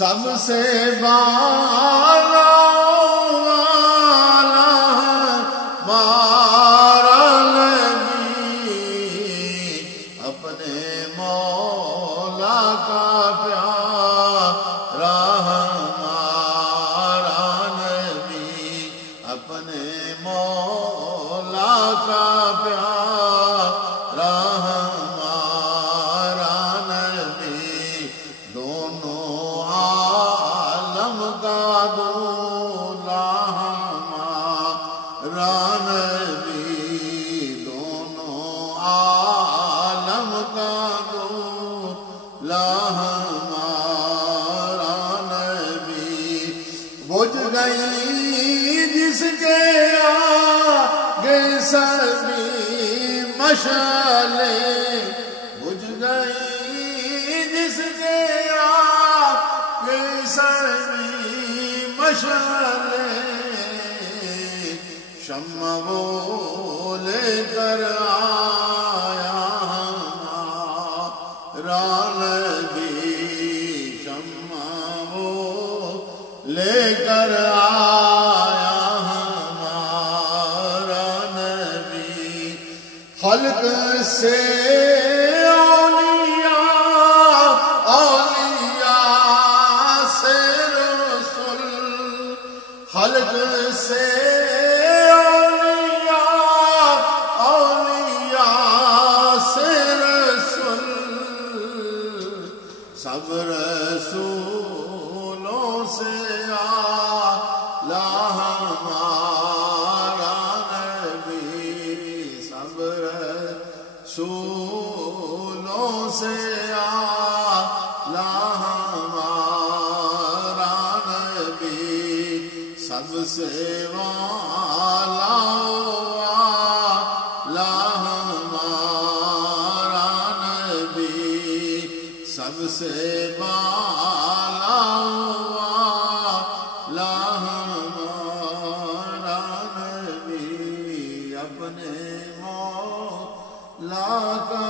سب سے بالا ہمارا نبی، اپنے مولا کا پیارا ہمارا نبی، اپنے مولا کا پیارا ہمارا نبی، دونوں دونوں عالم کا دولا ہمارا نبی، بجھ گئی جس کے آگے سبھی مشعلیں، بجھ گئی جس کے آگے سبھی مشعلیں، شمع وہ لے کر آیا ہمارا نبی، شمع وہ لے کر آیا ہمارا نبی، خلق سے اولیاء، اولیاء سے رسول، خلق سے سب رسولوں سے اعلیٰ ہمارا نبی، سب رسولوں سے اعلیٰ ہمارا نبی، سب سے والا سب سے بالا والا ہمارا نبی، اپنے مولا کا